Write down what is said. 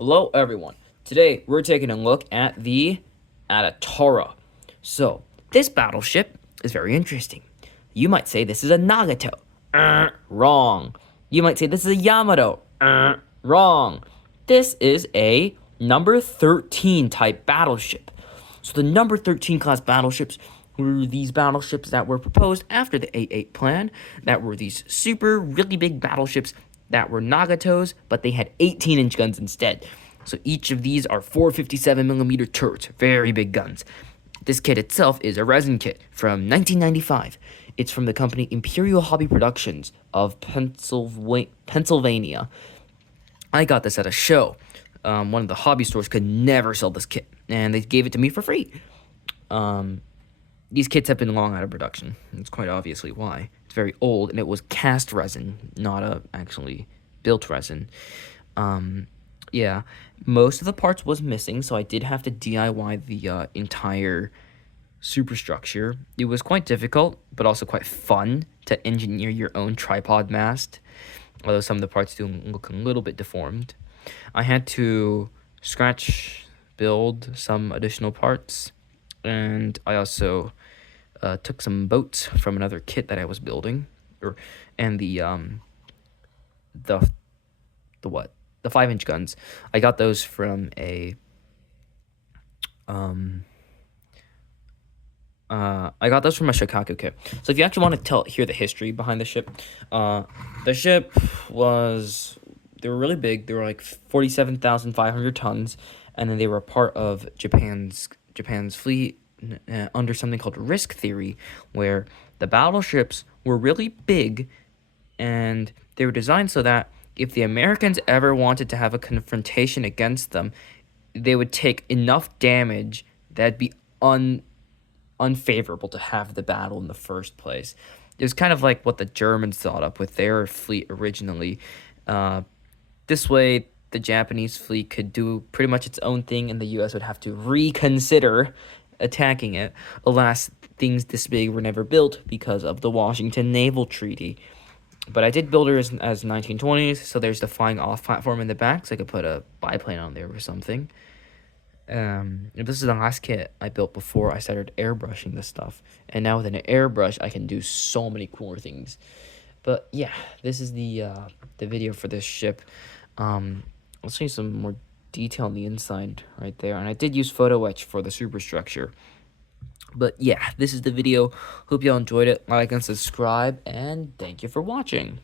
Hello, everyone. Today we're taking a look at the Atatora. So this battleship is very interesting. You might say this is a Nagato. Wrong. You might say this is a Yamato. Wrong. This is a number 13 type battleship. So the number 13 class battleships were these battleships that were proposed after the 8-8 plan, that were these super, really big battleships that were Nagatos, but they had 18-inch guns instead. So each of these are 457mm turrets, very big guns. This kit itself is a resin kit from 1995. It's from the company Imperial Hobby Productions of Pennsylvania. I got this at a show. One of the hobby stores could never sell this kit, and they gave it to me for free. These kits have been long out of production. It's quite obviously why. It's very old, and it was cast resin, not actually built resin. Yeah, most of the parts was missing, so I did have to DIY the entire superstructure. It was quite difficult, but also quite fun to engineer your own tripod mast, although some of the parts do look a little bit deformed. I had to scratch build some additional parts, and I also took some boats from another kit that I was building, and the what, the 5-inch guns. I got those from a I got those from a Shikaku kit. So if you actually want to hear the history behind the ship, the ship they were really big. They were like 47,500 tons, and then they were part of Japan's fleet under something called risk theory, where the battleships were really big, and they were designed so that if the Americans ever wanted to have a confrontation against them, they would take enough damage that'd be unfavorable to have the battle in the first place. It was kind of like what the Germans thought up with their fleet originally. This way, the Japanese fleet could do pretty much its own thing, and the U.S. would have to reconsider attacking it. Alas, things this big were never built because of the Washington Naval Treaty. But I did build her as 1920s, so there's the flying off platform in the back, so I could put a biplane on there or something. This is the last kit I built before I started airbrushing this stuff. And now with an airbrush, I can do so many cooler things. But yeah, this is the video for this ship. I'll show you some more detail on the inside right there. And I did use photo etch for the superstructure. But yeah, this is the video. Hope y'all enjoyed it. Like and subscribe, and thank you for watching.